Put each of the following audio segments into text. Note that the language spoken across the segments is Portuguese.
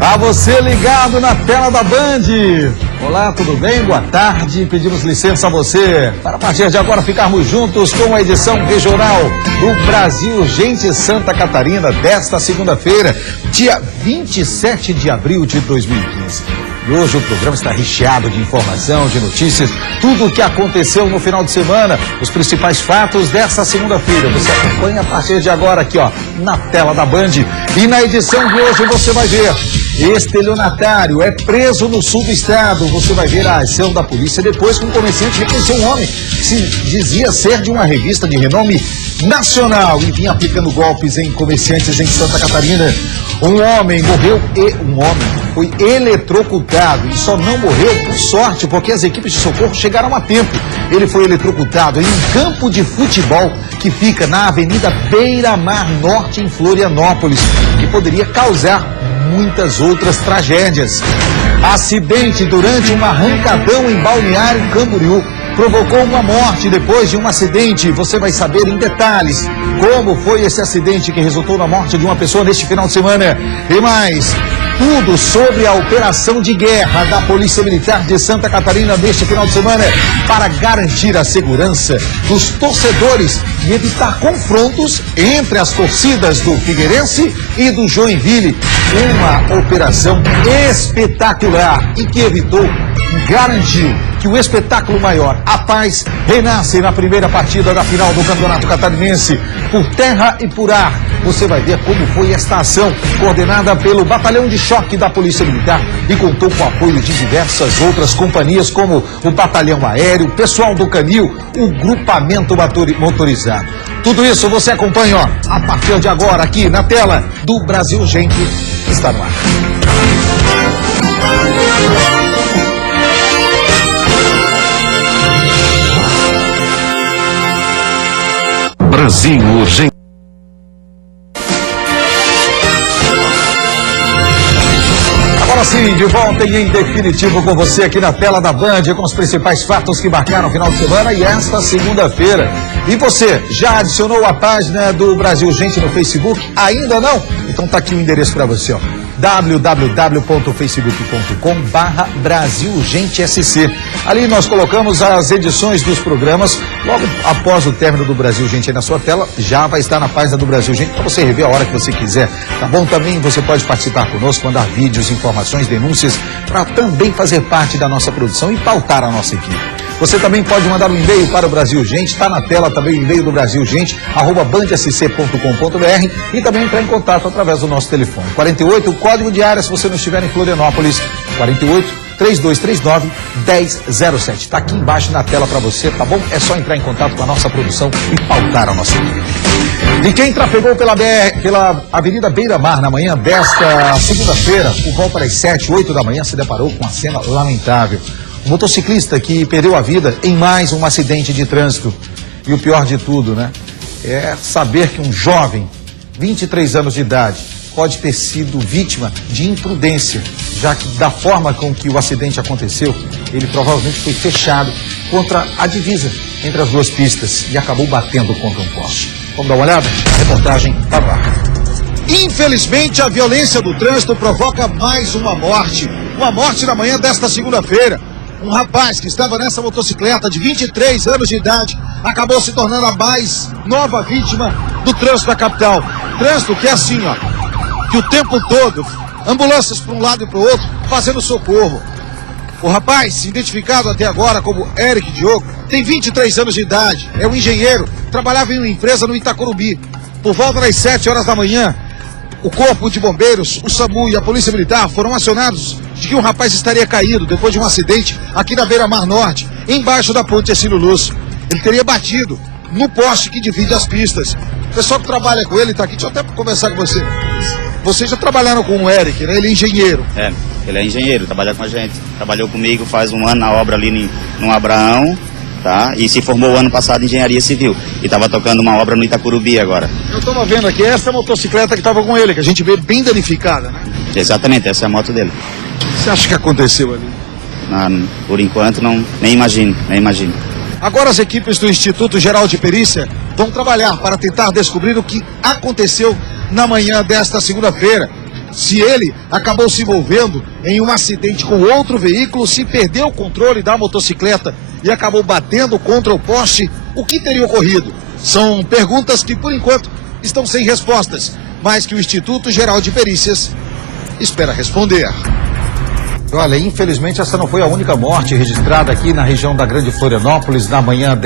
A você ligado na tela da Band. Olá, tudo bem? Boa tarde. Pedimos licença a você para a partir de agora ficarmos juntos com a edição regional do Brasil Gente Santa Catarina desta segunda-feira, dia 27 de abril de 2015. E hoje o programa está recheado de informação, de notícias, tudo o que aconteceu no final de semana, os principais fatos dessa segunda-feira. Você acompanha a partir de agora aqui, ó, na tela da Band. E na edição de hoje você vai ver: estelionatário é preso no sul do estado. Você vai ver a ação da polícia depois que um comerciante reconheceu um homem que se dizia ser de uma revista de renome nacional e vinha aplicando golpes em comerciantes em Santa Catarina. Um homem morreu e um homem foi eletrocutado e só não morreu por sorte, porque as equipes de socorro chegaram a tempo. Ele foi eletrocutado em um campo de futebol que fica na Avenida Beira-Mar Norte, em Florianópolis, que poderia causar muitas outras tragédias. Acidente durante um arrancadão em Balneário Camboriú provocou uma morte depois de um acidente. Você vai saber em detalhes como foi esse acidente que resultou na morte de uma pessoa neste final de semana. E mais, tudo sobre a operação de guerra da Polícia Militar de Santa Catarina neste final de semana para garantir a segurança dos torcedores e evitar confrontos entre as torcidas do Figueirense e do Joinville. Uma operação espetacular e que evitou e garantiu que o espetáculo maior, a paz, renasce na primeira partida da final do Campeonato Catarinense. Por terra e por ar, você vai ver como foi esta ação, coordenada pelo Batalhão de Choque da Polícia Militar e contou com o apoio de diversas outras companhias, como o Batalhão Aéreo, o pessoal do Canil, o Grupamento Motorizado. Tudo isso você acompanha, ó, a partir de agora, aqui na tela do Brasil Gente. Está no ar. Brasil Urgente. Agora sim, de volta e em definitivo com você aqui na tela da Band, com os principais fatos que marcaram o final de semana e esta segunda-feira. E você, já adicionou a página do Brasil Gente no Facebook? Ainda não? Então tá aqui o endereço para você, ó: www.facebook.com/BrasilGenteSC. Ali nós colocamos as edições dos programas. Logo após o término do Brasil Gente aí na sua tela, já vai estar na página do Brasil Gente para você rever a hora que você quiser, tá bom? Também você pode participar conosco, mandar vídeos, informações, denúncias, para também fazer parte da nossa produção e pautar a nossa equipe. Você também pode mandar um e-mail para o Brasil Gente, está na tela também o e-mail do Brasil Gente, @bandsc.com.br, e também entrar em contato através do nosso telefone. 48, o código de área, se você não estiver em Florianópolis, 48-3239-1007. Está aqui embaixo na tela para você, tá bom? É só entrar em contato com a nossa produção e pautar a nossa equipe. E quem trafegou pela Avenida Beira-Mar na manhã desta segunda-feira, por volta das 7, 8 da manhã, se deparou com uma cena lamentável. Um motociclista que perdeu a vida em mais um acidente de trânsito. E o pior de tudo, né, é saber que um jovem, 23 anos de idade, pode ter sido vítima de imprudência, já que da forma com que o acidente aconteceu, ele provavelmente foi fechado contra a divisa entre as duas pistas e acabou batendo contra um poste. Vamos dar uma olhada? A reportagem está lá. Infelizmente, a violência do trânsito provoca mais uma morte na manhã desta segunda-feira. Um rapaz que estava nessa motocicleta de 23 anos de idade acabou se tornando a mais nova vítima do trânsito da capital. Trânsito que é assim, ó, que o tempo todo, ambulâncias para um lado e para o outro, fazendo socorro. O rapaz, identificado até agora como Eric Diogo, tem 23 anos de idade, é um engenheiro, trabalhava em uma empresa no Itacorubi. Por volta das 7 horas da manhã, o Corpo de Bombeiros, o SAMU e a Polícia Militar foram acionados de que um rapaz estaria caído depois de um acidente aqui na Beira-Mar Norte, embaixo da ponte Ercílio Lúcio. Ele teria batido no poste que divide as pistas. O pessoal que trabalha com ele está aqui, deixa eu até conversar com você. Vocês já trabalharam com o Eric, né? Ele é engenheiro. É, ele é engenheiro, trabalha com a gente. Trabalhou comigo faz um ano na obra ali no Abraão, tá? E se formou ano passado em engenharia civil. E estava tocando uma obra no Itacorubi agora. Eu estava vendo aqui essa motocicleta que estava com ele, que a gente vê bem danificada, né? Exatamente, essa é a moto dele. O que você acha que aconteceu ali? Por enquanto, não, nem imagino. Agora as equipes do Instituto Geral de Perícia vão trabalhar para tentar descobrir o que aconteceu na manhã desta segunda-feira. se ele acabou se envolvendo em um acidente com outro veículo, se perdeu o controle da motocicleta e acabou batendo contra o poste, o que teria ocorrido? São perguntas que, por enquanto, estão sem respostas, mas que o Instituto Geral de Perícias espera responder. Olha, infelizmente essa não foi a única morte registrada aqui na região da Grande Florianópolis na manhã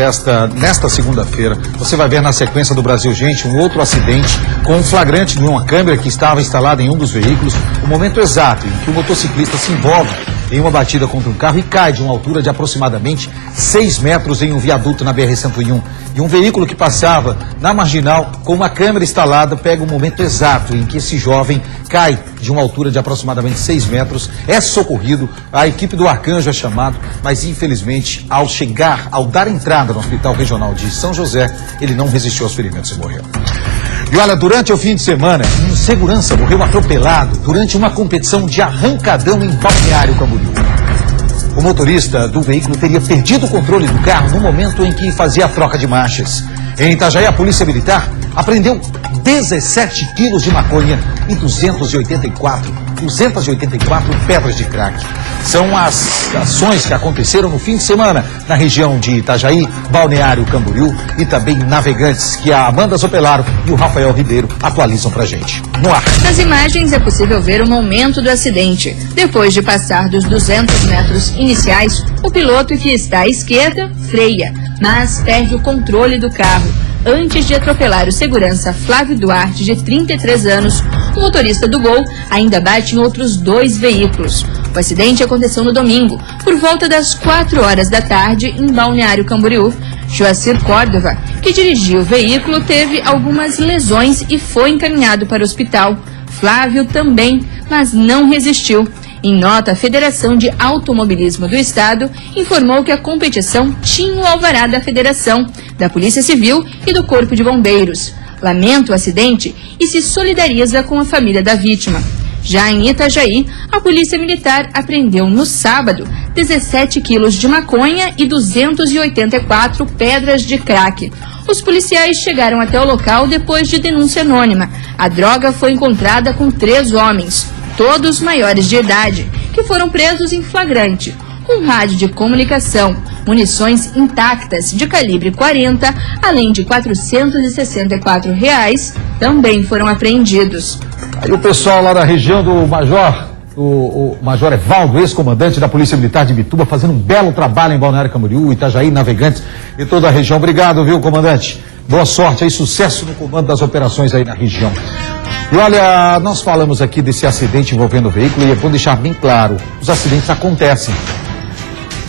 nesta segunda-feira. Você vai ver na sequência do Brasil Gente um outro acidente com um flagrante de uma câmera que estava instalada em um dos veículos, o momento exato em que o motociclista se envolve em uma batida contra um carro e cai de uma altura de aproximadamente 6 metros em um viaduto na BR-101. E um veículo que passava na marginal com uma câmera instalada pega o momento exato em que esse jovem cai de uma altura de aproximadamente 6 metros, é socorrido, a equipe do Arcanjo é chamado, mas infelizmente ao dar entrada no Hospital Regional de São José, ele não resistiu aos ferimentos e morreu. E olha, durante o fim de semana, um segurança morreu atropelado durante uma competição de arrancadão em Balneário Camboriú. O motorista do veículo teria perdido o controle do carro no momento em que fazia a troca de marchas. Em Itajaí, a Polícia Militar apreendeu 17 quilos de maconha e 284 pedras de crack. São as ações que aconteceram no fim de semana na região de Itajaí, Balneário Camboriú e também Navegantes, que a Amanda Zopelaro e o Rafael Ribeiro atualizam pra gente. No ar. Nas imagens é possível ver o momento do acidente. Depois de passar dos 200 metros iniciais, o piloto que está à esquerda freia, mas perde o controle do carro. Antes de atropelar o segurança Flávio Duarte, de 33 anos, o motorista do Gol ainda bate em outros 2 veículos. O acidente aconteceu no domingo, por volta das 4 horas da tarde, em Balneário Camboriú. Joacir Córdova, que dirigia o veículo, teve algumas lesões e foi encaminhado para o hospital. Flávio também, mas não resistiu. Em nota, a Federação de Automobilismo do Estado informou que a competição tinha o alvará da Federação, da Polícia Civil e do Corpo de Bombeiros. Lamenta o acidente e se solidariza com a família da vítima. Já em Itajaí, a Polícia Militar apreendeu no sábado 17 quilos de maconha e 284 pedras de crack. Os policiais chegaram até o local depois de denúncia anônima. A droga foi encontrada com 3 homens, todos maiores de idade, que foram presos em flagrante. Um rádio de comunicação, munições intactas de calibre 40, além de R$ 464 também foram apreendidos. Aí o pessoal lá da região do Major, o Major Evaldo, ex-comandante da Polícia Militar de Bituba, fazendo um belo trabalho em Balneário Camboriú, Itajaí, Navegantes e toda a região. Obrigado, viu, comandante? Boa sorte aí, sucesso no comando das operações aí na região. E olha, nós falamos aqui desse acidente envolvendo o veículo e é bom deixar bem claro, os acidentes acontecem.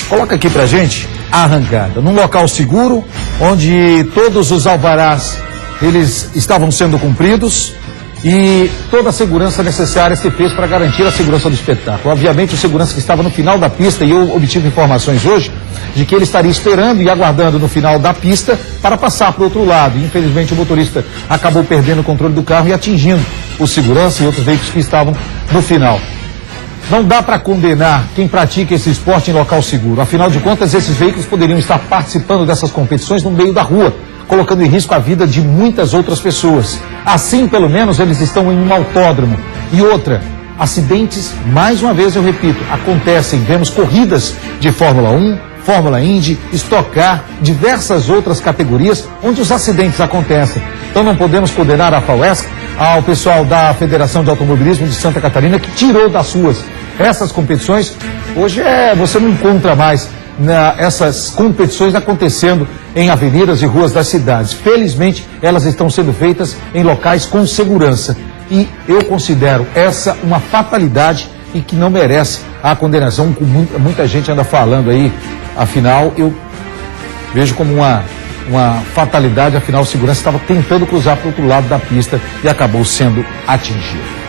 Coloca aqui pra gente a arrancada, num local seguro, onde todos os alvarás, eles estavam sendo cumpridos e toda a segurança necessária se fez para garantir a segurança do espetáculo. Obviamente o segurança que estava no final da pista, e eu obtive informações hoje de que ele estaria esperando e aguardando no final da pista para passar para o outro lado. E, infelizmente o motorista acabou perdendo o controle do carro e atingindo o segurança e outros veículos que estavam no final. Não dá para condenar quem pratica esse esporte em local seguro. Afinal de contas, esses veículos poderiam estar participando dessas competições no meio da rua, colocando em risco a vida de muitas outras pessoas. Assim, pelo menos, eles estão em um autódromo. E outra, acidentes, mais uma vez eu repito, acontecem. Vemos corridas de Fórmula 1, Fórmula Indy, Stock Car, diversas outras categorias onde os acidentes acontecem. Então não podemos condenar a FAUESC, ao pessoal da Federação de Automobilismo de Santa Catarina, que tirou das ruas essas competições. Hoje você não encontra mais essas competições acontecendo em avenidas e ruas das cidades. Felizmente, elas estão sendo feitas em locais com segurança. E eu considero essa uma fatalidade e que não merece a condenação, como muita gente anda falando aí. Afinal, eu vejo como uma fatalidade, afinal o segurança estava tentando cruzar para o outro lado da pista e acabou sendo atingido.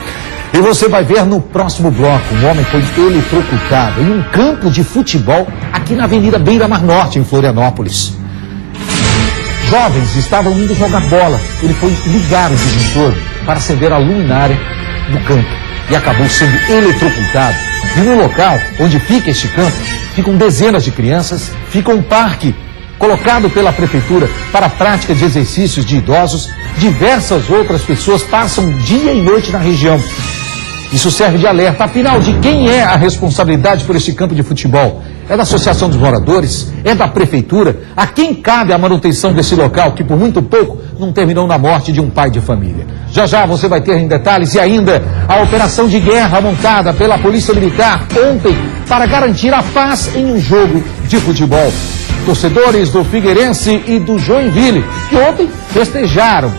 E você vai ver no próximo bloco, um homem foi eletrocutado em um campo de futebol aqui na Avenida Beira-Mar Norte, em Florianópolis. Jovens estavam indo jogar bola, ele foi ligar o disjuntor para acender a luminária do campo e acabou sendo eletrocutado. E no local onde fica este campo, ficam dezenas de crianças, fica um parque colocado pela prefeitura para a prática de exercícios de idosos. Diversas outras pessoas passam dia e noite na região. Isso serve de alerta. Afinal, de quem é a responsabilidade por esse campo de futebol? É da Associação dos Moradores? É da Prefeitura? A quem cabe a manutenção desse local que por muito pouco não terminou na morte de um pai de família? Já já você vai ter em detalhes e ainda a operação de guerra montada pela Polícia Militar ontem para garantir a paz em um jogo de futebol. Torcedores do Figueirense e do Joinville, que ontem festejaram.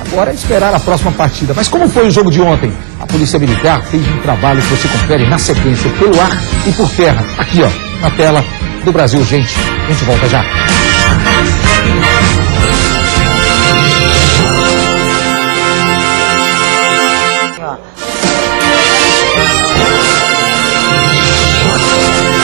Agora é esperar a próxima partida. Mas como foi o jogo de ontem? A Polícia Militar fez um trabalho que você confere na sequência, pelo ar e por terra. Aqui, ó, na tela do Brasil, gente. A gente volta já.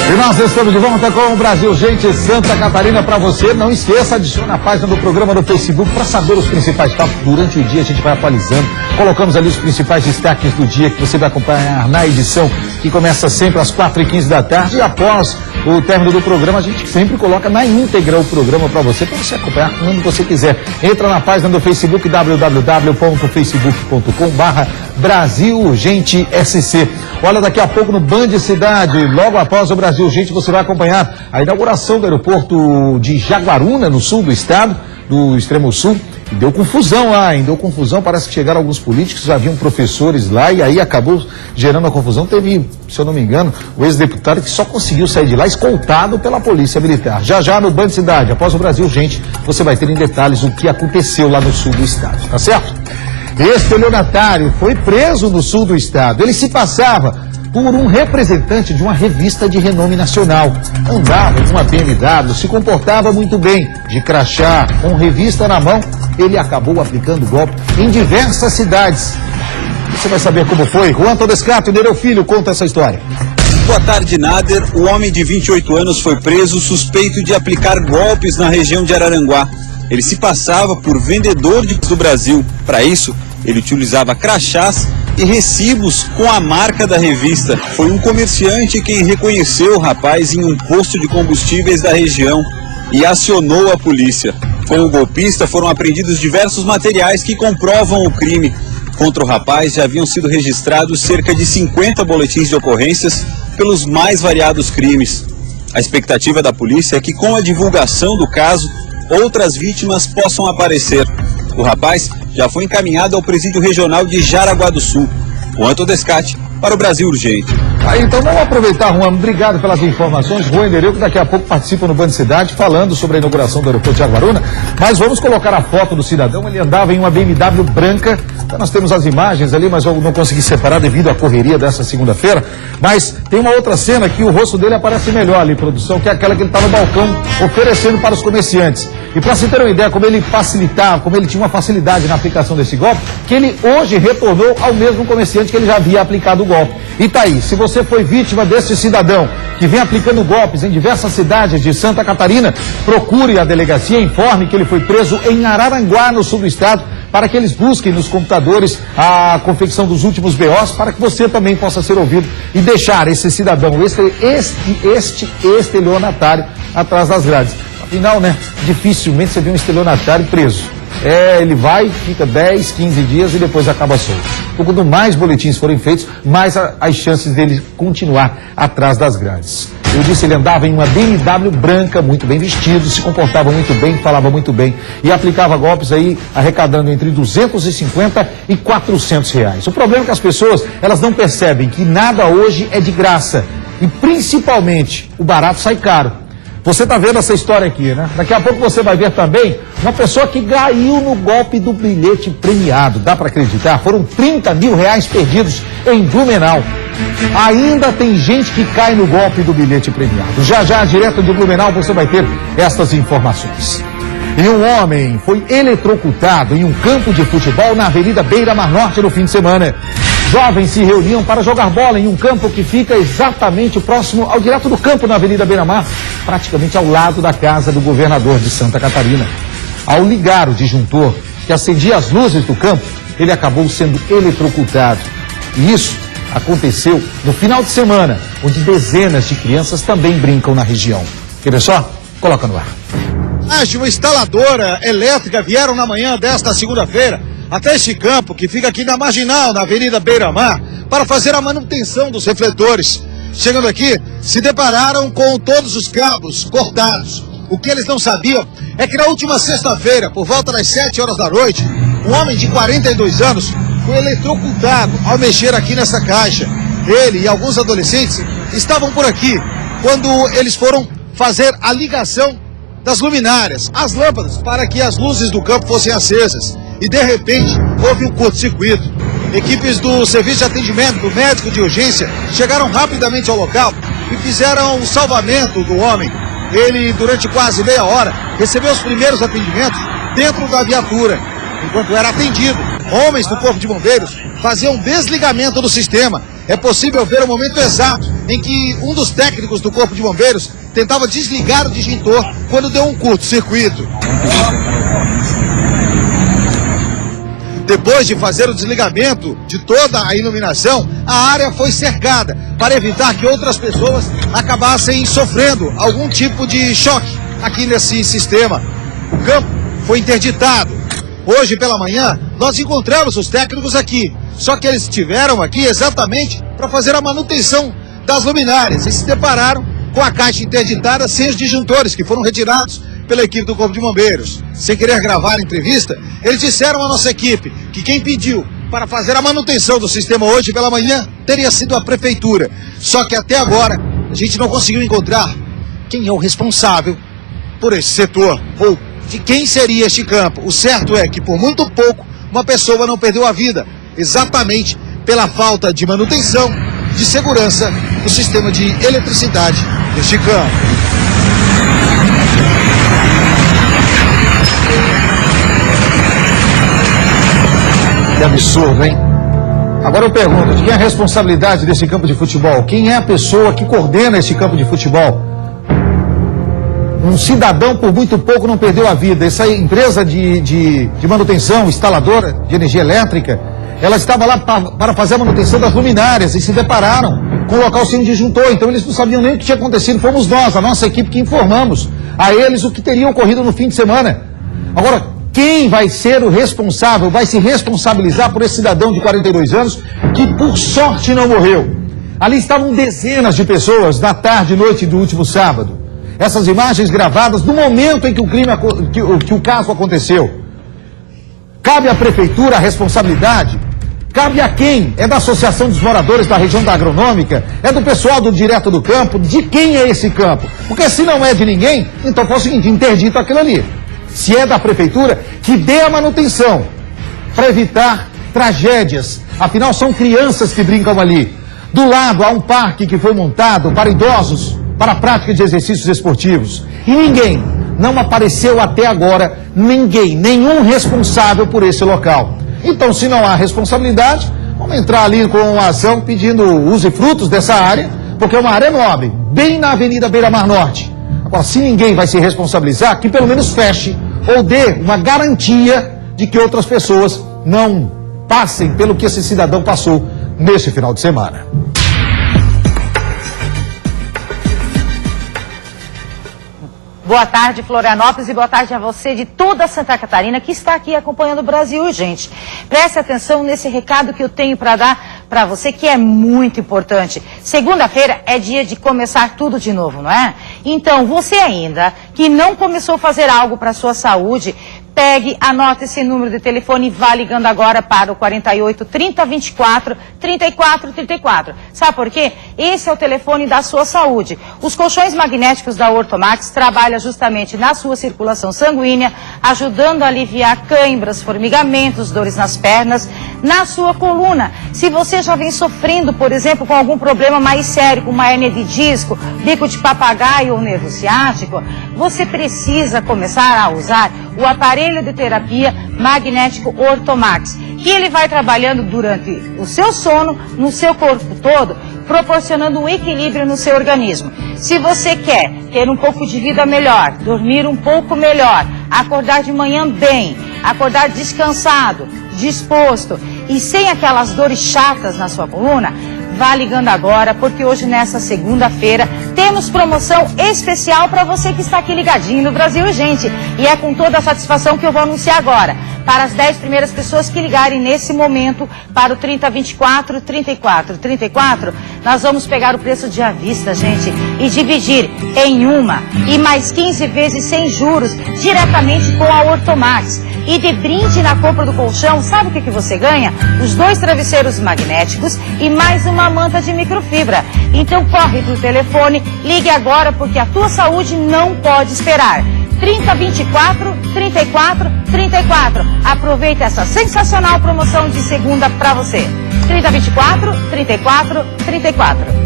E nós estamos de volta com o Brasil Gente Santa Catarina para você. Não esqueça, adicione a página do programa no Facebook para saber os principais tópicos. Durante o dia a gente vai atualizando. Colocamos ali os principais destaques do dia que você vai acompanhar na edição que começa sempre às 4h15 da tarde. E após o término do programa, a gente sempre coloca na íntegra o programa para você acompanhar quando você quiser. Entra na página do Facebook, www.facebook.com/BrasilGenteSC. Olha, daqui a pouco no Band Cidade, logo após o Brasil Gente, você vai acompanhar a inauguração do aeroporto de Jaguaruna, no sul do estado, do extremo sul. E deu confusão lá, hein? Deu confusão, parece que chegaram alguns políticos, haviam professores lá e aí acabou gerando a confusão. Teve, se eu não me engano, o ex-deputado que só conseguiu sair de lá escoltado pela Polícia Militar. Já já no Band Cidade, após o Brasil Gente, você vai ter em detalhes o que aconteceu lá no sul do estado, tá certo? Estelionatário foi preso no sul do estado. Ele se passava por um representante de uma revista de renome nacional. Andava em uma BMW, se comportava muito bem, de crachá, com revista na mão. Ele acabou aplicando golpe em diversas cidades. Você vai saber como foi. Juan Todescato, Nereu Filho, conta essa história. Boa tarde, Nader. O homem de 28 anos foi preso suspeito de aplicar golpes na região de Araranguá. Ele se passava por vendedor do Brasil. Para isso, ele utilizava crachás e recibos com a marca da revista. Foi um comerciante quem reconheceu o rapaz em um posto de combustíveis da região e acionou a polícia. Com o golpista foram apreendidos diversos materiais que comprovam o crime. Contra o rapaz já haviam sido registrados cerca de 50 boletins de ocorrências pelos mais variados crimes. A expectativa da polícia é que com a divulgação do caso, outras vítimas possam aparecer. O rapaz já foi encaminhado ao presídio regional de Jaraguá do Sul. Juan Todescate, para o Brasil Urgente. Aí, então vamos aproveitar, Juan. Obrigado pelas informações. Juan Nereu, que daqui a pouco participa no Band Cidade, falando sobre a inauguração do aeroporto de Jaguaruna. Mas vamos colocar a foto do cidadão. Ele andava em uma BMW branca. Então nós temos as imagens ali, mas eu não consegui separar devido à correria dessa segunda-feira. Mas tem uma outra cena que o rosto dele aparece melhor ali, produção, que é aquela que ele está no balcão oferecendo para os comerciantes. E para se ter uma ideia como ele facilitava, como ele tinha uma facilidade na aplicação desse golpe, que ele hoje retornou ao mesmo comerciante que ele já havia aplicado o golpe. E tá aí, se você foi vítima desse cidadão que vem aplicando golpes em diversas cidades de Santa Catarina, procure a delegacia e informe que ele foi preso em Araranguá, no sul do estado, para que eles busquem nos computadores a confecção dos últimos BOs, para que você também possa ser ouvido e deixar esse cidadão, este estelionatário atrás das grades. Afinal, né, dificilmente você vê um estelionatário preso. Ele vai, fica 10, 15 dias e depois acaba solto. Quanto mais boletins forem feitos, mais as chances dele continuar atrás das grades. Eu disse, ele andava em uma BMW branca, muito bem vestido, se comportava muito bem, falava muito bem e aplicava golpes aí, arrecadando entre 250 e 400 reais. O problema é que as pessoas, elas não percebem que nada hoje é de graça e principalmente o barato sai caro. Você está vendo essa história aqui, né? Daqui a pouco você vai ver também uma pessoa que caiu no golpe do bilhete premiado. Dá para acreditar? Foram 30 mil reais perdidos em Blumenau. Ainda tem gente que cai no golpe do bilhete premiado. Já já, direto de Blumenau, você vai ter estas informações. E um homem foi eletrocutado em um campo de futebol na Avenida Beira-Mar Norte no fim de semana. Jovens se reuniam para jogar bola em um campo que fica exatamente próximo ao direto do campo na Avenida Beira-Mar, praticamente ao lado da casa do governador de Santa Catarina. Ao ligar o disjuntor que acendia as luzes do campo, ele acabou sendo eletrocutado. E isso aconteceu no final de semana, onde dezenas de crianças também brincam na região. Quer ver só? Coloca no ar. Uma instaladora elétrica vieram na manhã desta segunda-feira até este campo que fica aqui na Marginal, na Avenida Beira-Mar, para fazer a manutenção dos refletores. Chegando aqui, se depararam com todos os cabos cortados. O que eles não sabiam é que na última sexta-feira, por volta das 7 horas da noite, um homem de 42 anos foi eletrocutado ao mexer aqui nessa caixa. Ele e alguns adolescentes estavam por aqui quando eles foram fazer a ligação das luminárias, as lâmpadas, para que as luzes do campo fossem acesas. E de repente houve um curto-circuito. Equipes do serviço de atendimento do médico de urgência chegaram rapidamente ao local e fizeram o salvamento do homem. Ele, durante quase meia hora, recebeu os primeiros atendimentos dentro da viatura. Enquanto era atendido, homens do Corpo de Bombeiros faziam desligamento do sistema. É possível ver o momento exato em que um dos técnicos do Corpo de Bombeiros tentava desligar o disjuntor quando deu um curto-circuito. Depois de fazer o desligamento de toda a iluminação, a área foi cercada para evitar que outras pessoas acabassem sofrendo algum tipo de choque aqui nesse sistema. O campo foi interditado. Hoje pela manhã, nós encontramos os técnicos aqui, só que eles estiveram aqui exatamente para fazer a manutenção das luminárias e se depararam com a caixa interditada sem os disjuntores, que foram retirados pela equipe do Corpo de Bombeiros. Sem querer gravar a entrevista, eles disseram à nossa equipe que quem pediu para fazer a manutenção do sistema hoje pela manhã teria sido a prefeitura. Só que até agora a gente não conseguiu encontrar quem é o responsável por esse setor ou de quem seria este campo. O certo é que por muito pouco uma pessoa não perdeu a vida, exatamente pela falta de manutenção, de segurança do sistema de eletricidade deste campo. Que absurdo, hein? Agora eu pergunto, de quem é a responsabilidade desse campo de futebol? Quem é a pessoa que coordena esse campo de futebol? Um cidadão, por muito pouco, não perdeu a vida. Essa empresa de manutenção, instaladora de energia elétrica, ela estava lá para fazer a manutenção das luminárias e se depararam com o local sem disjuntor. Então eles não sabiam nem o que tinha acontecido. Fomos nós, a nossa equipe, que informamos a eles o que teria ocorrido no fim de semana. Agora, quem vai ser o responsável, vai se responsabilizar por esse cidadão de 42 anos que, por sorte, não morreu? Ali estavam dezenas de pessoas na tarde e noite do último sábado. Essas imagens gravadas no momento em que o caso aconteceu. Cabe à prefeitura a responsabilidade? Cabe a quem? É da Associação dos Moradores da Região da Agronômica? É do pessoal do Direto do Campo? De quem é esse campo? Porque se não é de ninguém, então foi o seguinte, interdito aquilo ali. Se é da prefeitura, que dê a manutenção para evitar tragédias. Afinal, são crianças que brincam ali. Do lado há um parque que foi montado para idosos, para a prática de exercícios esportivos. E ninguém, não apareceu até agora, ninguém, nenhum responsável por esse local. Então, se não há responsabilidade, vamos entrar ali com uma ação pedindo usufrutos dessa área, porque é uma área nobre, bem na Avenida Beira-Mar Norte. Agora, se ninguém vai se responsabilizar, que pelo menos feche ou dê uma garantia de que outras pessoas não passem pelo que esse cidadão passou neste final de semana. Boa tarde, Florianópolis, e boa tarde a você de toda Santa Catarina que está aqui acompanhando o Brasil Urgente. Preste atenção nesse recado que eu tenho para dar para você, que é muito importante. Segunda-feira é dia de começar tudo de novo, não é? Então, você ainda que não começou a fazer algo para a sua saúde, pegue, anota esse número de telefone e vá ligando agora para o 48 30 24 34 34. Sabe por quê? Esse é o telefone da sua saúde. Os colchões magnéticos da Ortomax trabalham justamente na sua circulação sanguínea, ajudando a aliviar cãibras, formigamentos, dores nas pernas, na sua coluna. Se você já vem sofrendo, por exemplo, com algum problema mais sério, como uma hérnia de disco, bico de papagaio ou nervo ciático, você precisa começar a usar o aparelho de terapia magnético Ortomax, que ele vai trabalhando durante o seu sono, no seu corpo todo, proporcionando um equilíbrio no seu organismo. Se você quer ter um pouco de vida melhor, dormir um pouco melhor, acordar de manhã bem, acordar descansado, disposto e sem aquelas dores chatas na sua coluna, vá ligando agora, porque hoje, nessa segunda-feira, temos promoção especial para você que está aqui ligadinho no Brasil Urgente. E é com toda a satisfação que eu vou anunciar agora. para as 10 primeiras pessoas que ligarem nesse momento para o 3024 34 34. Nós vamos pegar o preço de à vista, gente, e dividir em uma e mais 15 vezes sem juros diretamente com a Ortomax. E de brinde na compra do colchão, sabe o que você ganha? Os 2 travesseiros magnéticos e mais uma manta de microfibra. Então corre pro telefone, ligue agora porque a tua saúde não pode esperar. 3024 34 34. Aproveita essa sensacional promoção de segunda para você. 3024 34 34.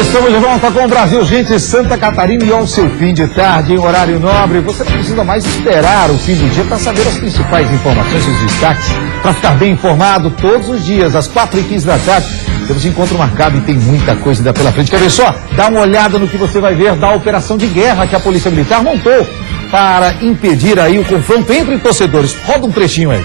Estamos de volta com o Brasil, gente, Santa Catarina, e ao seu fim de tarde, em horário nobre. Você não precisa mais esperar o fim do dia para saber as principais informações e os destaques. Para ficar bem informado todos os dias, às 4h15 da tarde, temos encontro marcado e tem muita coisa ainda pela frente. Quer ver só? Dá uma olhada no que você vai ver da operação de guerra que a Polícia Militar montou para impedir aí o confronto entre torcedores. Roda um trechinho aí.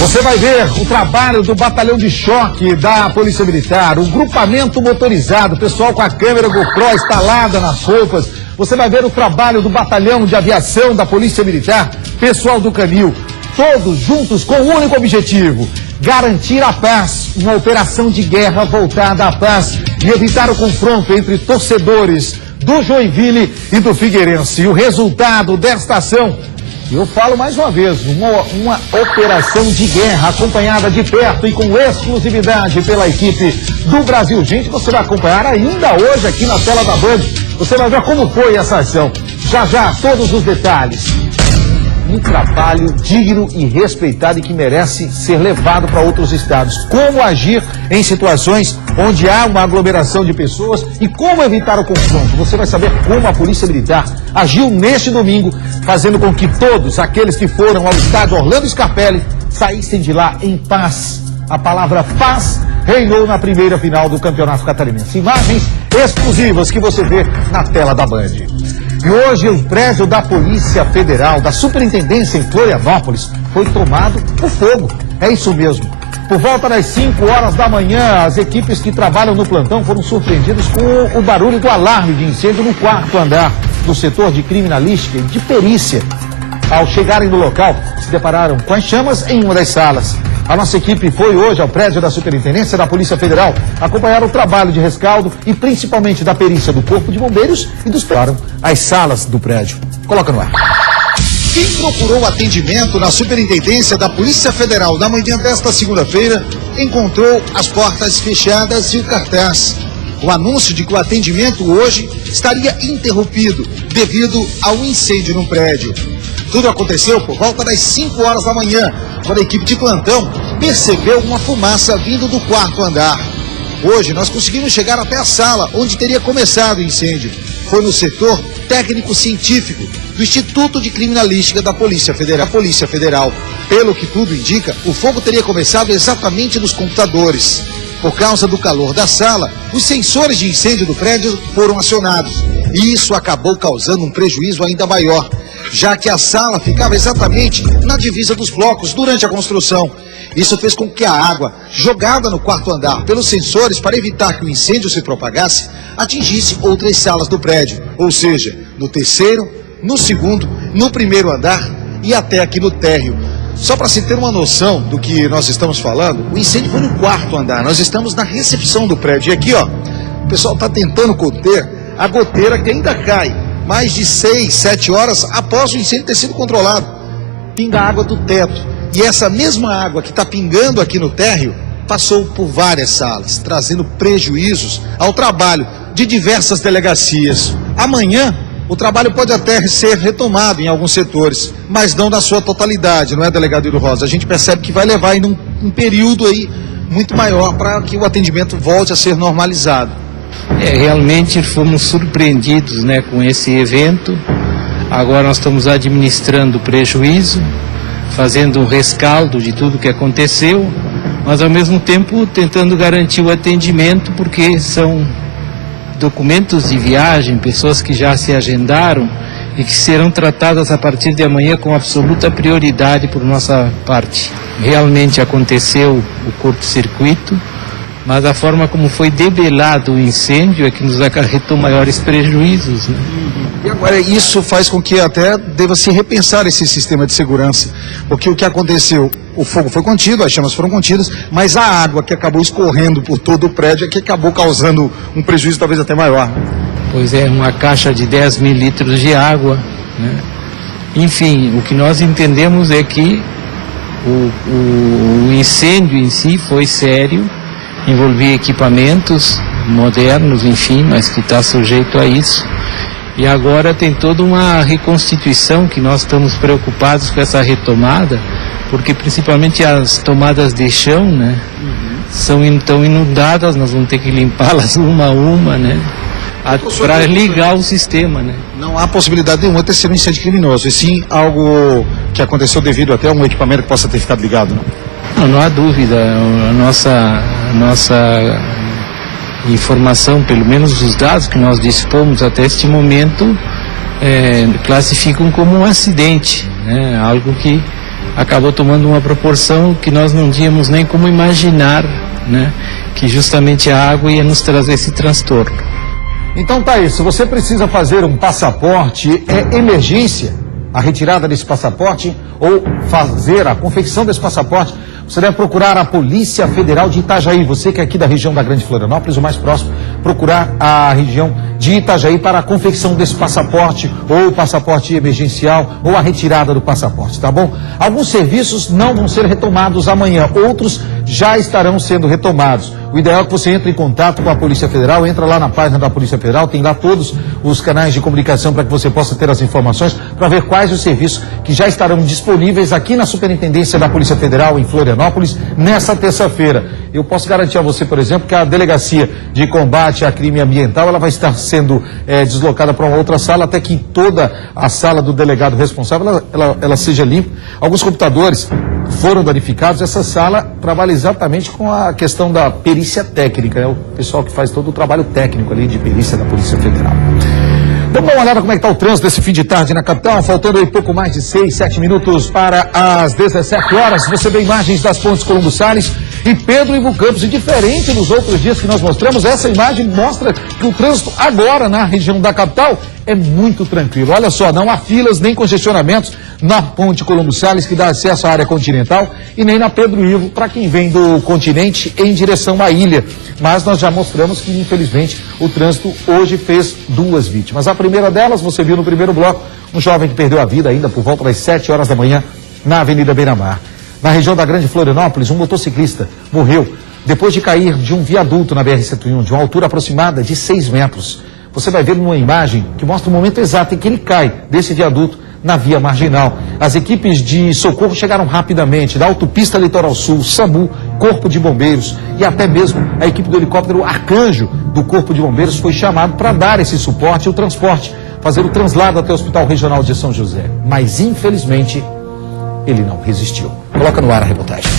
Você vai ver o trabalho do batalhão de choque da Polícia Militar, o grupamento motorizado, o pessoal com a câmera GoPro instalada nas roupas. Você vai ver o trabalho do batalhão de aviação da Polícia Militar, pessoal do Canil, todos juntos com um único objetivo: garantir a paz, uma operação de guerra voltada à paz e evitar o confronto entre torcedores do Joinville e do Figueirense. E o resultado desta ação, eu falo mais uma vez, uma operação de guerra acompanhada de perto e com exclusividade pela equipe do Brasil. Gente, você vai acompanhar ainda hoje aqui na tela da Band. Você vai ver como foi essa ação. Já, todos os detalhes. Um trabalho digno e respeitado e que merece ser levado para outros estados. Como agir em situações onde há uma aglomeração de pessoas e como evitar o confronto. Você vai saber como a Polícia Militar agiu neste domingo, fazendo com que todos aqueles que foram ao estádio Orlando Scarpelli saíssem de lá em paz. A palavra paz reinou na primeira final do Campeonato Catarinense. Imagens exclusivas que você vê na tela da Band. E hoje o prédio da Polícia Federal, da Superintendência em Florianópolis, foi tomado por fogo. É isso mesmo. Por volta das 5 horas da manhã, as equipes que trabalham no plantão foram surpreendidas com o barulho do alarme de incêndio no 4º andar do setor de criminalística e de perícia. Ao chegarem no local, se depararam com as chamas em uma das salas. A nossa equipe foi hoje ao prédio da Superintendência da Polícia Federal acompanhar o trabalho de rescaldo e principalmente da perícia do Corpo de Bombeiros e dos as salas do prédio. Coloca no ar. Quem procurou atendimento na Superintendência da Polícia Federal na manhã desta segunda-feira encontrou as portas fechadas e o cartaz. O anúncio de que o atendimento hoje estaria interrompido devido ao incêndio no prédio. Tudo aconteceu por volta das 5 horas da manhã, quando a equipe de plantão percebeu uma fumaça vindo do 4º andar. Hoje nós conseguimos chegar até a sala onde teria começado o incêndio. Foi no setor técnico-científico do Instituto de Criminalística da Polícia Federal. Pelo que tudo indica, o fogo teria começado exatamente nos computadores. Por causa do calor da sala, os sensores de incêndio do prédio foram acionados. E isso acabou causando um prejuízo ainda maior, já que a sala ficava exatamente na divisa dos blocos durante a construção. Isso fez com que a água jogada no 4º andar pelos sensores para evitar que o incêndio se propagasse atingisse outras salas do prédio, ou seja, no 3º, no 2º, no 1º andar e até aqui no térreo. Só para se ter uma noção do que nós estamos falando, o incêndio foi no 4º andar. Nós estamos na recepção do prédio. E aqui, ó, o pessoal está tentando conter a goteira que ainda cai mais de 6, 7 horas após o incêndio ter sido controlado. Pinga água do teto. E essa mesma água que está pingando aqui no térreo passou por várias salas, trazendo prejuízos ao trabalho de diversas delegacias. Amanhã, o trabalho pode até ser retomado em alguns setores, mas não na sua totalidade, não é, delegado Iro Rosa? A gente percebe que vai levar ainda um período aí muito maior para que o atendimento volte a ser normalizado. Realmente fomos surpreendidos, né, com esse evento. Agora nós estamos administrando o prejuízo, fazendo um rescaldo de tudo que aconteceu, mas ao mesmo tempo tentando garantir o atendimento, porque são documentos de viagem, pessoas que já se agendaram e que serão tratadas a partir de amanhã com absoluta prioridade por nossa parte. Realmente aconteceu o curto-circuito, mas a forma como foi debelado o incêndio é que nos acarretou maiores prejuízos, né? E agora isso faz com que até deva se repensar esse sistema de segurança, porque o que aconteceu, o fogo foi contido, as chamas foram contidas, mas a água que acabou escorrendo por todo o prédio é que acabou causando um prejuízo talvez até maior. Pois é, uma caixa de 10 mil litros de água, né? Enfim, o que nós entendemos é que o incêndio em si foi sério, envolvia equipamentos modernos, enfim, mas que está sujeito a isso. E agora tem toda uma reconstituição que nós estamos preocupados com essa retomada, porque principalmente as tomadas de chão, né, estão inundadas, nós vamos ter que limpá-las uma a uma, né, para ligar o sistema, né. Não há possibilidade nenhuma de ser um incêndio criminoso, e sim algo que aconteceu devido até a um equipamento que possa ter ficado ligado, não? Não há dúvida, a nossa informação, pelo menos os dados que nós dispomos até este momento, classificam como um acidente, né? Algo que acabou tomando uma proporção que nós não tínhamos nem como imaginar, né? Que justamente a água ia nos trazer esse transtorno. Então tá aí, se você precisa fazer um passaporte, é emergência a retirada desse passaporte ou fazer a confecção desse passaporte, você deve procurar a Polícia Federal de Itajaí. Você que é aqui da região da Grande Florianópolis, o mais próximo, procurar a região de Itajaí para a confecção desse passaporte, ou passaporte emergencial, ou a retirada do passaporte, tá bom? Alguns serviços não vão ser retomados amanhã, outros já estarão sendo retomados. O ideal é que você entre em contato com a Polícia Federal, entra lá na página da Polícia Federal, tem lá todos os canais de comunicação para que você possa ter as informações, para ver quais os serviços que já estarão disponíveis aqui na Superintendência da Polícia Federal em Florianópolis nessa terça-feira. Eu posso garantir a você, por exemplo, que a Delegacia de Combate a Crime Ambiental, ela vai estar sendo deslocada para uma outra sala, até que toda a sala do delegado responsável, ela seja limpa. Alguns computadores foram danificados, essa sala trabalha exatamente com a questão da perícia técnica, né? O pessoal que faz todo o trabalho técnico ali de perícia da Polícia Federal. Vamos dar uma olhada como é que está o trânsito desse fim de tarde na capital, faltando aí pouco mais de 6, 7 minutos para as 17 horas. Você vê imagens das pontes Colombo Salles e Pedro Ivo Campos. E diferente dos outros dias que nós mostramos, essa imagem mostra que o trânsito agora na região da capital é muito tranquilo. Olha só, não há filas nem congestionamentos na ponte Colombo Salles, que dá acesso à área continental, e nem na Pedro Ivo, para quem vem do continente em direção à ilha. Mas nós já mostramos que, infelizmente, o trânsito hoje fez 2 vítimas. A primeira delas, você viu no primeiro bloco, um jovem que perdeu a vida ainda por volta das 7 horas da manhã na Avenida Beira-Mar. Na região da Grande Florianópolis, um motociclista morreu depois de cair de um viaduto na BR-101, de uma altura aproximada de 6 metros. Você vai ver numa imagem que mostra o momento exato em que ele cai desse viaduto na via marginal. As equipes de socorro chegaram rapidamente da Autopista Litoral Sul, SAMU, Corpo de Bombeiros e até mesmo a equipe do helicóptero Arcanjo do Corpo de Bombeiros foi chamado para dar esse suporte e o transporte, fazer o translado até o Hospital Regional de São José. Mas, infelizmente, ele não resistiu. Coloca no ar a reportagem.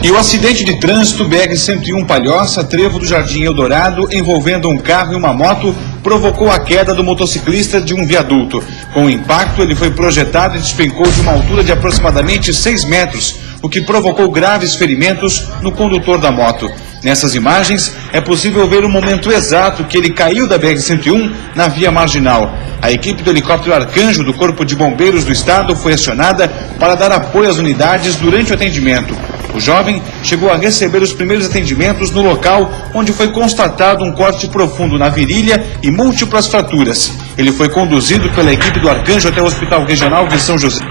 E o acidente de trânsito BR-101 Palhoça, Trevo do Jardim Eldorado, envolvendo um carro e uma moto, provocou a queda do motociclista de um viaduto. Com o impacto, ele foi projetado e despencou de uma altura de aproximadamente 6 metros, o que provocou graves ferimentos no condutor da moto. Nessas imagens, é possível ver o momento exato que ele caiu da BR-101 na via marginal. A equipe do helicóptero Arcanjo do Corpo de Bombeiros do Estado foi acionada para dar apoio às unidades durante o atendimento. O jovem chegou a receber os primeiros atendimentos no local, onde foi constatado um corte profundo na virilha e múltiplas fraturas. Ele foi conduzido pela equipe do Arcanjo até o Hospital Regional de São José.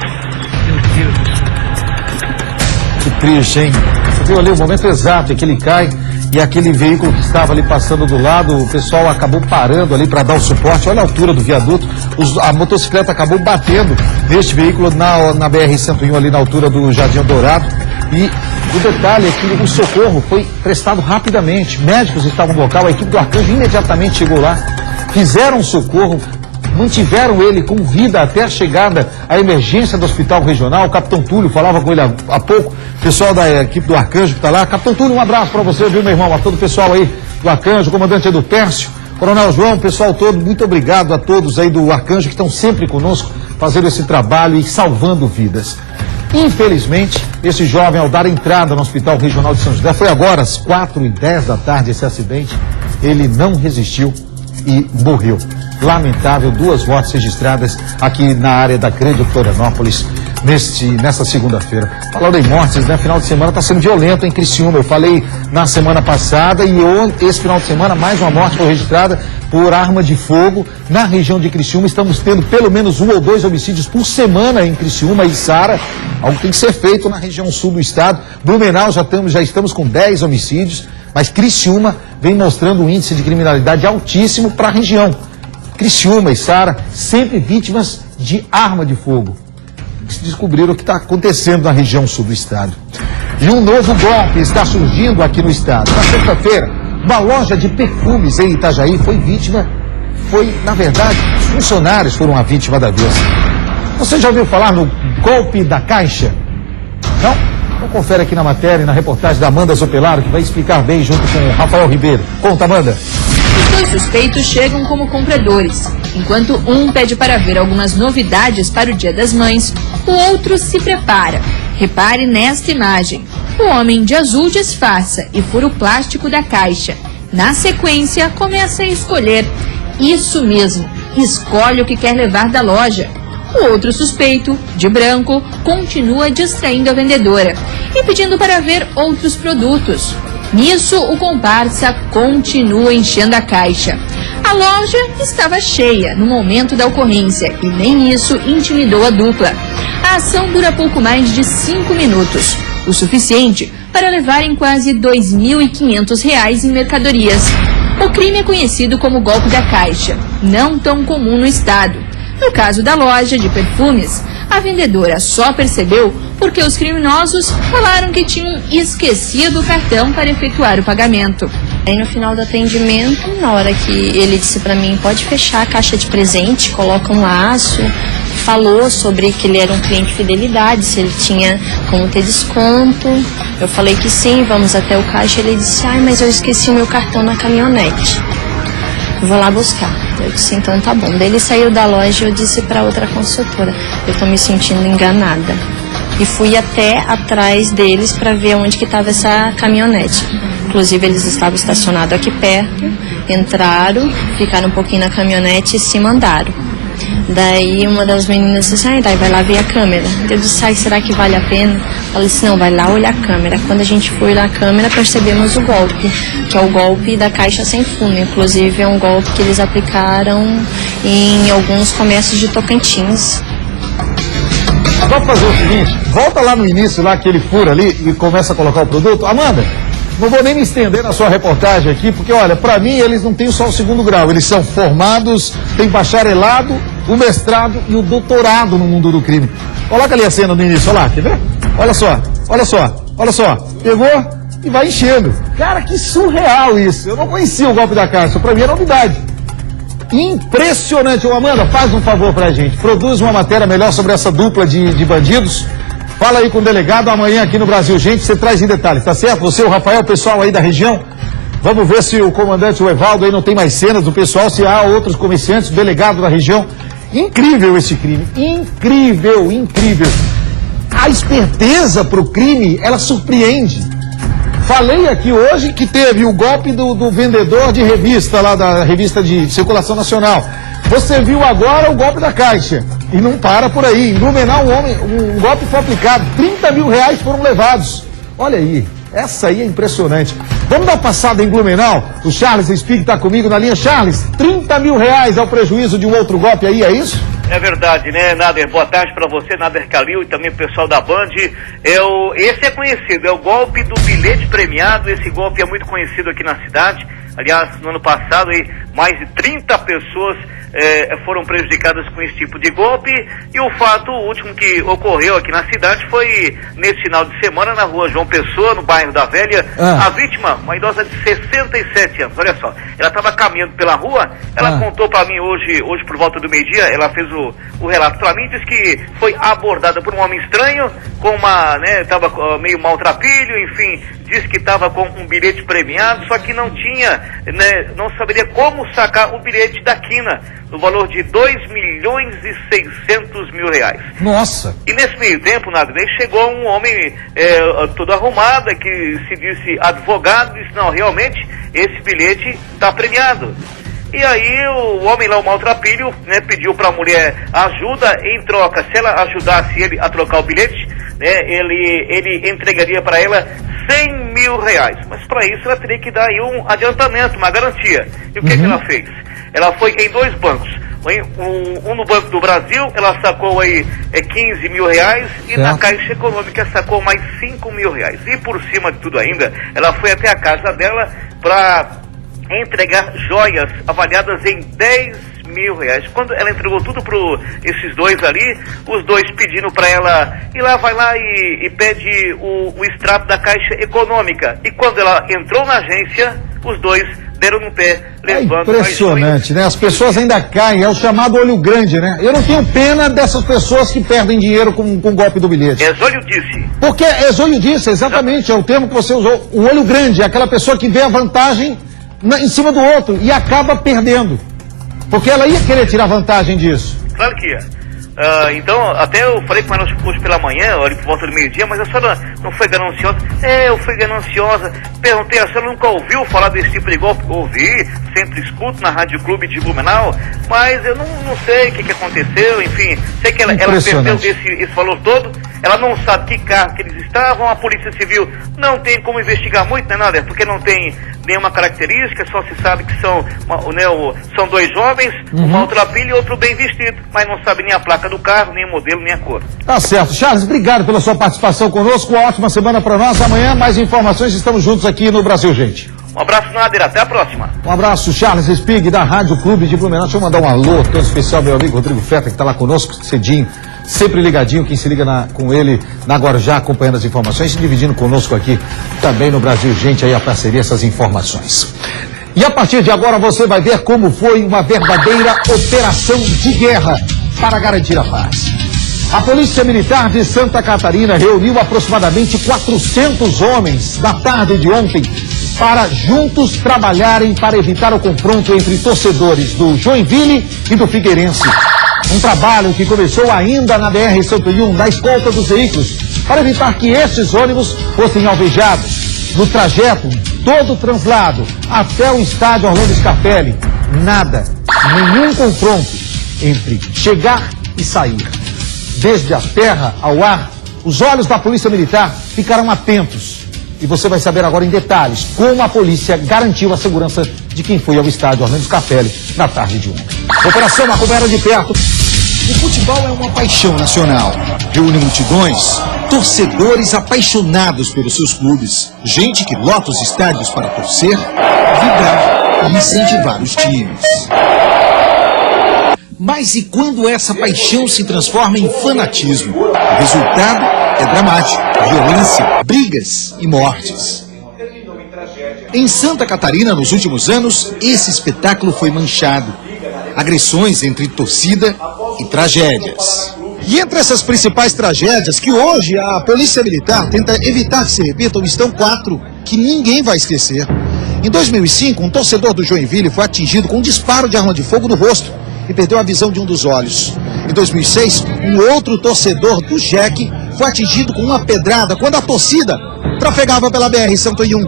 Que triste, hein? Você viu ali o momento exato em que ele cai e aquele veículo que estava ali passando do lado, o pessoal acabou parando ali para dar o suporte. Olha a altura do viaduto, a motocicleta acabou batendo neste veículo na BR-101 ali na altura do Jardim Dourado. E o detalhe é que o socorro foi prestado rapidamente. Médicos estavam no local, a equipe do Arcanjo imediatamente chegou lá, fizeram o socorro, mantiveram ele com vida até a chegada à emergência do hospital regional. O capitão Túlio falava com ele há pouco, pessoal da equipe do Arcanjo que está lá. Capitão Túlio, um abraço para você, viu, meu irmão? A todo o pessoal aí do Arcanjo, o comandante Edu Pércio, Coronel João, pessoal todo, muito obrigado a todos aí do Arcanjo que estão sempre conosco, fazendo esse trabalho e salvando vidas. Infelizmente, esse jovem, ao dar entrada no Hospital Regional de São José, foi agora às 4h10 da tarde esse acidente, ele não resistiu e morreu. Lamentável, 2 mortes registradas aqui na área da Grande Florianópolis nessa segunda-feira. Falando em mortes, né? Final de semana está sendo violento em Criciúma. Eu falei na semana passada e esse final de semana mais uma morte foi registrada por arma de fogo na região de Criciúma. Estamos tendo pelo menos 1 ou 2 homicídios por semana em Criciúma e Sara. Algo tem que ser feito na região sul do estado. Blumenau já estamos com 10 homicídios, mas Criciúma vem mostrando um índice de criminalidade altíssimo para a região. Criciúma e Sara sempre vítimas de arma de fogo. Descobriram o que está acontecendo na região sul do estado. E um novo golpe está surgindo aqui no estado. Na sexta-feira, uma loja de perfumes em Itajaí na verdade, os funcionários foram a vítima da vez. Você já ouviu falar no golpe da Caixa? Não? Então confere aqui na matéria, na reportagem da Amanda Zopelaro, que vai explicar bem junto com o Rafael Ribeiro. Conta, Amanda. Os 2 suspeitos chegam como compradores. Enquanto um pede para ver algumas novidades para o Dia das Mães, o outro se prepara. Repare nesta imagem. O homem de azul disfarça e fura o plástico da caixa. Na sequência, começa a escolher. Isso mesmo, escolhe o que quer levar da loja. O outro suspeito, de branco, continua distraindo a vendedora e pedindo para ver outros produtos. Nisso, o comparsa continua enchendo a caixa. A loja estava cheia no momento da ocorrência e nem isso intimidou a dupla. A ação dura pouco mais de 5 minutos, o suficiente para levarem quase R$ 2.500 em mercadorias. O crime é conhecido como golpe da caixa, não tão comum no estado. No caso da loja de perfumes, a vendedora só percebeu porque os criminosos falaram que tinham esquecido o cartão para efetuar o pagamento. Aí no final do atendimento, na hora que ele disse para mim, pode fechar a caixa de presente, coloca um laço, falou sobre que ele era um cliente de fidelidade, se ele tinha como ter desconto. Eu falei que sim, vamos até o caixa. Ele disse, mas eu esqueci o meu cartão na caminhonete. Eu vou lá buscar. Eu disse, então tá bom. Daí ele saiu da loja e eu disse para outra consultora, eu tô me sentindo enganada. E fui até atrás deles para ver onde que estava essa caminhonete. Inclusive eles estavam estacionados aqui perto, entraram, ficaram um pouquinho na caminhonete e se mandaram. Daí uma das meninas disse, daí vai lá ver a câmera. Eu disse, será que vale a pena? Ela disse, não, vai lá olhar a câmera. Quando a gente foi olhar a câmera, percebemos o golpe, que é o golpe da caixa sem fundo. Inclusive é um golpe que eles aplicaram em alguns comércios de Tocantins. Vamos fazer o seguinte, volta lá no início, lá que ele fura ali e começa a colocar o produto. Amanda, não vou nem me estender na sua reportagem aqui, porque olha, para mim eles não têm só o 2º grau, eles são formados, têm bacharelado, o mestrado e o doutorado no mundo do crime. Coloca ali a cena no início, olha lá, quer ver? Olha só, pegou e vai enchendo. Cara, que surreal isso, eu não conhecia o golpe da caixa, para mim é novidade. Impressionante. Ô Amanda, faz um favor pra gente, produz uma matéria melhor sobre essa dupla de bandidos. Fala aí com o delegado, amanhã aqui no Brasil Gente, você traz em detalhes, tá certo? Você, o Rafael, o pessoal aí da região, vamos ver se o comandante, o Evaldo, aí não tem mais cenas do pessoal, se há outros comerciantes, o delegado da região. Incrível esse crime, incrível. A esperteza pro crime, ela surpreende. Falei aqui hoje que teve o golpe do vendedor de revista, lá da revista de circulação nacional. Você viu agora o golpe da Caixa. E não para por aí. Em Blumenau, um golpe foi aplicado. R$30 mil foram levados. Olha aí, essa aí é impressionante. Vamos dar uma passada em Blumenau? O Charles Spig está comigo na linha. Charles, R$30 mil é o prejuízo de um outro golpe aí, é isso? É verdade, né, Nader? Boa tarde para você, Nader Calil, e também o pessoal da Band. Esse é conhecido, é o golpe do bilhete premiado. Esse golpe é muito conhecido aqui na cidade. Aliás, no ano passado, mais de 30 pessoas foram prejudicadas com esse tipo de golpe. E o fato último que ocorreu aqui na cidade foi nesse final de semana na rua João Pessoa, no bairro da Velha. A vítima, uma idosa de 67 anos, olha só, ela estava caminhando pela rua, ela contou para mim hoje por volta do meio-dia, ela fez o relato para mim, disse que foi abordada por um homem estranho, com estava meio maltrapilho, enfim, disse que estava com um bilhete premiado, só que não tinha, não saberia como sacar o bilhete da quina, no valor de R$2.600.000. Nossa! E nesse meio tempo, Nader, chegou um homem todo arrumado, que se disse advogado, disse, não, realmente, esse bilhete está premiado. E aí o homem lá, o maltrapilho, pediu para a mulher ajuda, em troca, se ela ajudasse ele a trocar o bilhete, ele entregaria para ela R$100.000. Mas para isso ela teria que dar aí um adiantamento, uma garantia. E o que ela fez? Ela foi em 2 bancos. Um no Banco do Brasil, ela sacou aí R$15.000 e na Caixa Econômica sacou mais R$5.000. E por cima de tudo ainda, ela foi até a casa dela para entregar joias avaliadas em R$10.000. Quando ela entregou tudo para esses dois ali, os dois pedindo para ela ir lá, vai lá e pede o extrato da Caixa Econômica. E quando ela entrou na agência, os dois deram no pé, levando... É impressionante, né? As pessoas ainda caem, é o chamado olho grande, né? Eu não tenho pena dessas pessoas que perdem dinheiro com o golpe do bilhete. Exólio disse. Porque Exólio disse, exatamente, é o termo que você usou. O olho grande é aquela pessoa que vê a vantagem em cima do outro e acaba perdendo. Porque ela ia querer tirar vantagem disso. Claro que ia. Então, até eu falei com ela hoje pela manhã, ali por volta do meio-dia, mas a senhora não foi gananciosa? Eu fui gananciosa. Perguntei, a senhora nunca ouviu falar desse tipo de golpe? Ouvi, sempre escuto na Rádio Clube de Blumenau, mas eu não sei o que aconteceu, enfim. Sei que ela perdeu esse valor todo, ela não sabe que carro que eles estavam, a Polícia Civil não tem como investigar muito, né, nada, porque não tem nenhuma característica, só se sabe que são 2 jovens, um maltrapilho e outro bem vestido, mas não sabe nem a placa do carro, nem o modelo, nem a cor. Tá certo. Charles, obrigado pela sua participação conosco. Uma ótima semana para nós. Amanhã, mais informações. Estamos juntos aqui no Brasil, gente. Um abraço, Nader. Até a próxima. Um abraço, Charles Spig, da Rádio Clube de Blumenau. Deixa eu mandar um alô tão especial, meu amigo Rodrigo Feta, que está lá conosco cedinho, sempre ligadinho. Quem se liga com ele na Guarujá, acompanhando as informações e dividindo conosco aqui também no Brasil, gente, aí a parceria, essas informações. E a partir de agora você vai ver como foi uma verdadeira operação de guerra para garantir a paz. A Polícia Militar de Santa Catarina reuniu aproximadamente 400 homens na tarde de ontem para juntos trabalharem para evitar o confronto entre torcedores do Joinville e do Figueirense. Um trabalho que começou ainda na BR-101, da escolta dos veículos, para evitar que esses ônibus fossem alvejados. No trajeto, todo o translado até o estádio Orlando Scarpelli, nada, nenhum confronto entre chegar e sair. Desde a terra ao ar, os olhos da Polícia Militar ficaram atentos. E você vai saber agora em detalhes como a polícia garantiu a segurança de quem foi ao estádio Orlando Scarpelli na tarde de ontem. Operação acompanhada de perto. O futebol é uma paixão nacional. Reúne multidões, torcedores apaixonados pelos seus clubes, gente que lota os estádios para torcer, vibrar e incentivar os times. Mas e quando essa paixão se transforma em fanatismo? O resultado é dramático: violência, brigas e mortes. Em Santa Catarina, nos últimos anos, esse espetáculo foi manchado. Agressões entre torcida e tragédias. E entre essas principais tragédias que hoje a Polícia Militar tenta evitar que se repitam, estão 4 que ninguém vai esquecer. Em 2005, um torcedor do Joinville foi atingido com um disparo de arma de fogo no rosto e perdeu a visão de um dos olhos. Em 2006, um outro torcedor do Jeque foi atingido com uma pedrada quando a torcida trafegava pela BR-101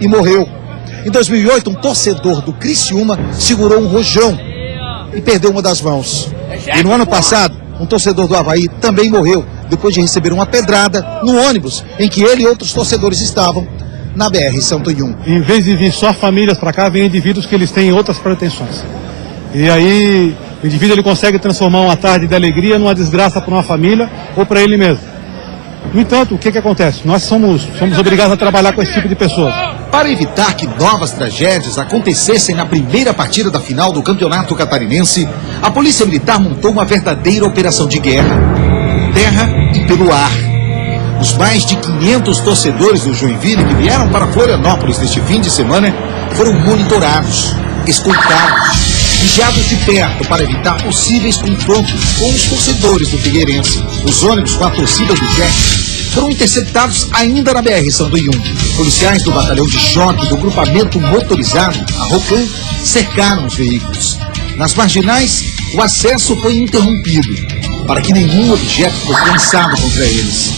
e morreu. Em 2008, um torcedor do Criciúma segurou um rojão e perdeu uma das mãos. E no ano passado, um torcedor do Avaí também morreu depois de receber uma pedrada no ônibus em que ele e outros torcedores estavam na BR-101. Em vez de vir só famílias para cá, vem indivíduos que eles têm outras pretensões. E aí o indivíduo ele consegue transformar uma tarde de alegria numa desgraça para uma família ou para ele mesmo. No entanto, o que acontece? Nós somos obrigados a trabalhar com esse tipo de pessoas. Para evitar que novas tragédias acontecessem na primeira partida da final do Campeonato Catarinense, a Polícia Militar montou uma verdadeira operação de guerra, terra e pelo ar. Os mais de 500 torcedores do Joinville que vieram para Florianópolis neste fim de semana foram monitorados, escoltados, vigiados de perto para evitar possíveis confrontos com os torcedores do Figueirense. Os ônibus com a torcida do Jack foram interceptados ainda na BR-101. Policiais do batalhão de choque do grupamento motorizado, a Rocan, cercaram os veículos. Nas marginais, o acesso foi interrompido, para que nenhum objeto fosse lançado contra eles.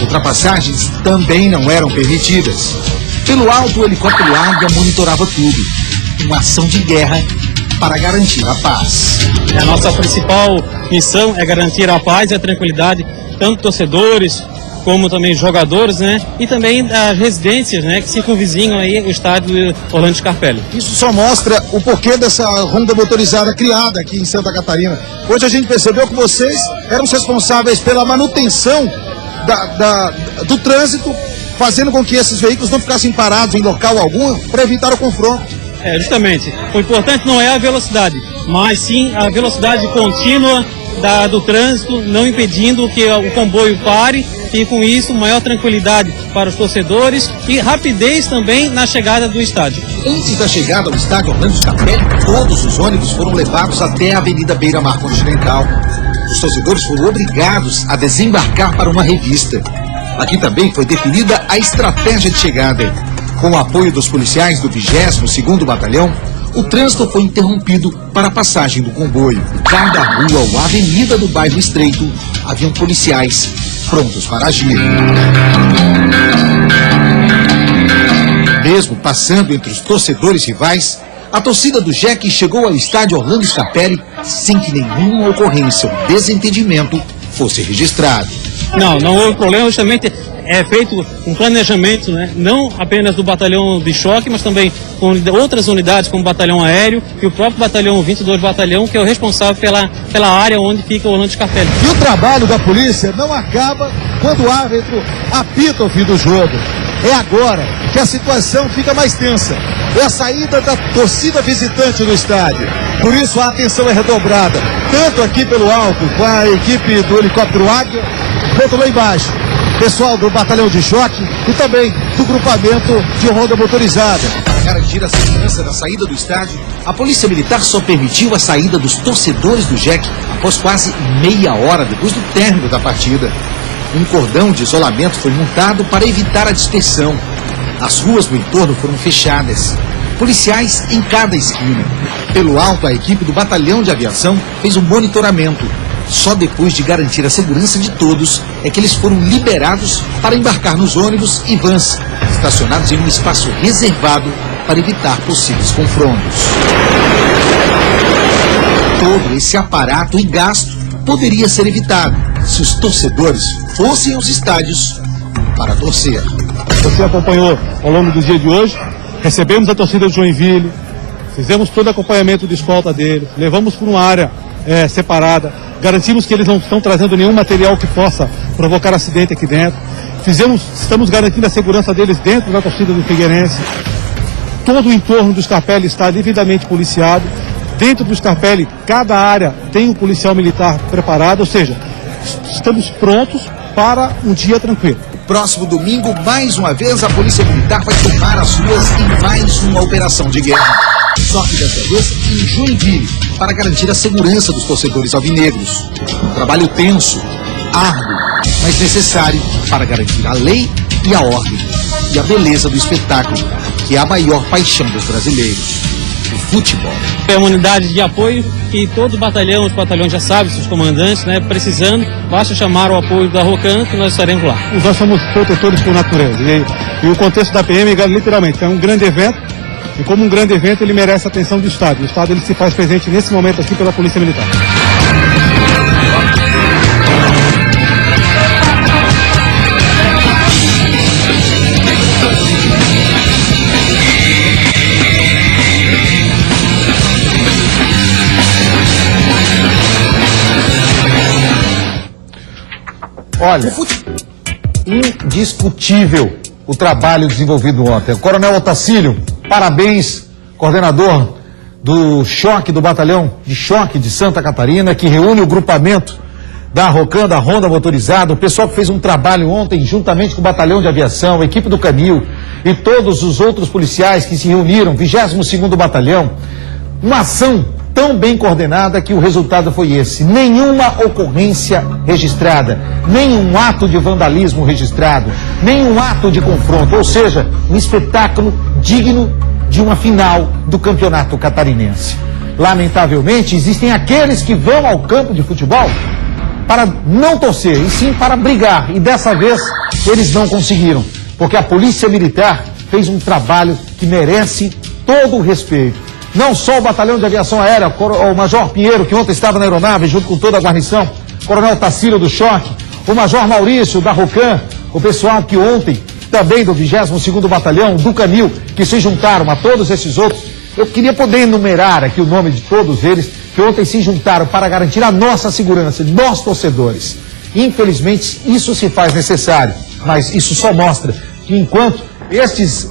Ultrapassagens também não eram permitidas. Pelo alto, o helicóptero Águia monitorava tudo. Uma ação de guerra para garantir a paz. A nossa principal missão é garantir a paz e a tranquilidade, tanto torcedores como também jogadores, né? E também as residências, né? Que circunvizinham aí o estádio Orlando Scarpelli. Isso só mostra o porquê dessa ronda motorizada criada aqui em Santa Catarina. Hoje a gente percebeu que vocês eram os responsáveis pela manutenção do trânsito, fazendo com que esses veículos não ficassem parados em local algum para evitar o confronto. Justamente. O importante não é a velocidade, mas sim a velocidade contínua do trânsito, não impedindo que o comboio pare e com isso maior tranquilidade para os torcedores e rapidez também na chegada do estádio. Antes da chegada ao estádio Orlando Scarpelli, todos os ônibus foram levados até a Avenida Beira-Mar Continental. Os torcedores foram obrigados a desembarcar para uma revista. Aqui também foi definida a estratégia de chegada. Com o apoio dos policiais do 22º Batalhão, o trânsito foi interrompido para a passagem do comboio. Cada rua ou avenida do bairro Estreito haviam policiais prontos para agir. Mesmo passando entre os torcedores rivais, a torcida do Jack chegou ao estádio Orlando Scarpelli sem que nenhuma ocorrência ou desentendimento fosse registrado. Não houve problema, justamente é feito um planejamento, né? Não apenas do batalhão de choque, mas também com outras unidades, como o batalhão aéreo e o próprio batalhão 22 batalhão, que é o responsável pela área onde fica o Orlando Scarpelli. E o trabalho da polícia não acaba quando o árbitro apita o fim do jogo. É agora que a situação fica mais tensa. É a saída da torcida visitante do estádio. Por isso a atenção é redobrada, tanto aqui pelo alto, com a equipe do helicóptero Águia, quanto lá embaixo. Pessoal do batalhão de choque e também do grupamento de ronda motorizada. Para garantir a segurança da saída do estádio, a Polícia Militar só permitiu a saída dos torcedores do Jack após quase meia hora depois do término da partida. Um cordão de isolamento foi montado para evitar a dispersão. As ruas do entorno foram fechadas. Policiais em cada esquina. Pelo alto, a equipe do batalhão de aviação fez um monitoramento. Só depois de garantir a segurança de todos é que eles foram liberados para embarcar nos ônibus e vans, estacionados em um espaço reservado para evitar possíveis confrontos. Todo esse aparato e gasto poderia ser evitado se os torcedores fossem aos estádios para torcer. Você acompanhou ao longo do dia de hoje, recebemos a torcida do Joinville, fizemos todo o acompanhamento de escolta deles, levamos para uma área separada, garantimos que eles não estão trazendo nenhum material que possa provocar acidente aqui dentro. Estamos garantindo a segurança deles dentro da torcida do Figueirense. Todo o entorno do Scarpelli está devidamente policiado. Dentro do Scarpelli, cada área tem um policial militar preparado, ou seja, estamos prontos para um dia tranquilo. Próximo domingo, mais uma vez, a Polícia Militar vai tomar as ruas em mais uma operação de guerra. Só que dessa vez em Joinville, para garantir a segurança dos torcedores alvinegros. Um trabalho tenso, árduo, mas necessário para garantir a lei e a ordem e a beleza do espetáculo, que é a maior paixão dos brasileiros, o futebol. É uma unidade de apoio e todo os batalhões já sabem, seus comandantes, né, precisando, basta chamar o apoio da Rocan que nós estaremos lá. Nós somos protetores por natureza e o contexto da PM, literalmente, é um grande evento. E como um grande evento, ele merece a atenção do Estado. O Estado ele se faz presente nesse momento aqui pela Polícia Militar. Olha, indiscutível o trabalho desenvolvido ontem. Coronel Otacílio, parabéns, coordenador do choque do Batalhão de Choque de Santa Catarina, que reúne o grupamento da ROCAM, da Ronda Motorizada, o pessoal que fez um trabalho ontem juntamente com o Batalhão de Aviação, a equipe do Canil e todos os outros policiais que se reuniram, 22º Batalhão, uma ação tão bem coordenada que o resultado foi esse. Nenhuma ocorrência registrada, nenhum ato de vandalismo registrado, nenhum ato de confronto, ou seja, um espetáculo digno de uma final do campeonato catarinense. Lamentavelmente, existem aqueles que vão ao campo de futebol para não torcer, e sim para brigar. E dessa vez, eles não conseguiram, porque a Polícia Militar fez um trabalho que merece todo o respeito. Não só o Batalhão de Aviação Aérea, o Major Pinheiro, que ontem estava na aeronave, junto com toda a guarnição, o Coronel Otacílio do Choque, o Major Maurício da ROCAM, o pessoal que ontem, também do 22º Batalhão, do Canil, que se juntaram a todos esses outros. Eu queria poder enumerar aqui o nome de todos eles, que ontem se juntaram para garantir a nossa segurança, nós torcedores. Infelizmente, isso se faz necessário, mas isso só mostra que enquanto estes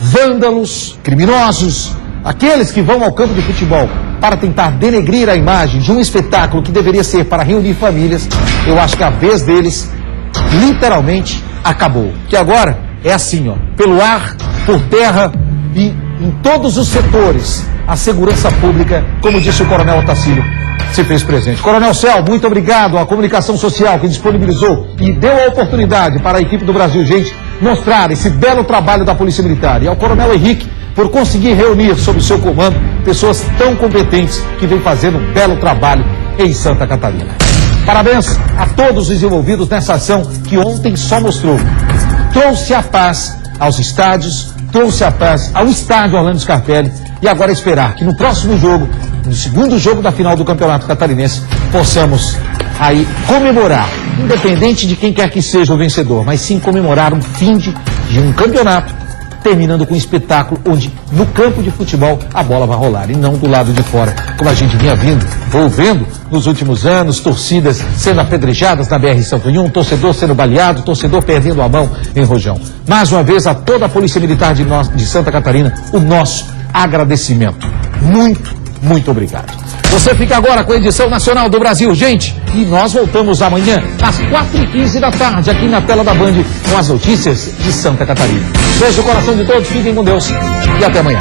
vândalos, criminosos, aqueles que vão ao campo de futebol para tentar denegrir a imagem de um espetáculo que deveria ser para reunir famílias, eu acho que a vez deles, literalmente, acabou. Que agora é assim, ó, pelo ar, por terra e em todos os setores, a segurança pública, como disse o Coronel Otacílio, se fez presente. Coronel Céu, muito obrigado à comunicação social que disponibilizou e deu a oportunidade para a equipe do Brasil Gente mostrar esse belo trabalho da Polícia Militar. E ao Coronel Henrique, por conseguir reunir sob o seu comando pessoas tão competentes que vêm fazendo um belo trabalho em Santa Catarina. Parabéns a todos os envolvidos nessa ação que ontem só mostrou. Trouxe a paz aos estádios, trouxe a paz ao estádio Orlando Scarpelli e agora esperar que no próximo jogo, no segundo jogo da final do Campeonato Catarinense, possamos aí comemorar, independente de quem quer que seja o vencedor, mas sim comemorar o fim de um campeonato, terminando com um espetáculo onde no campo de futebol a bola vai rolar e não do lado de fora, como a gente vinha vendo nos últimos anos, torcidas sendo apedrejadas na BR-101, torcedor sendo baleado, torcedor perdendo a mão em Rojão. Mais uma vez, a toda a Polícia Militar de Santa Catarina, o nosso agradecimento. Muito, muito obrigado. Você fica agora com a edição nacional do Brasil, gente, e nós voltamos amanhã às 4h15 da tarde, aqui na tela da Band, com as notícias de Santa Catarina. Beijo no coração de todos, fiquem com Deus e até amanhã.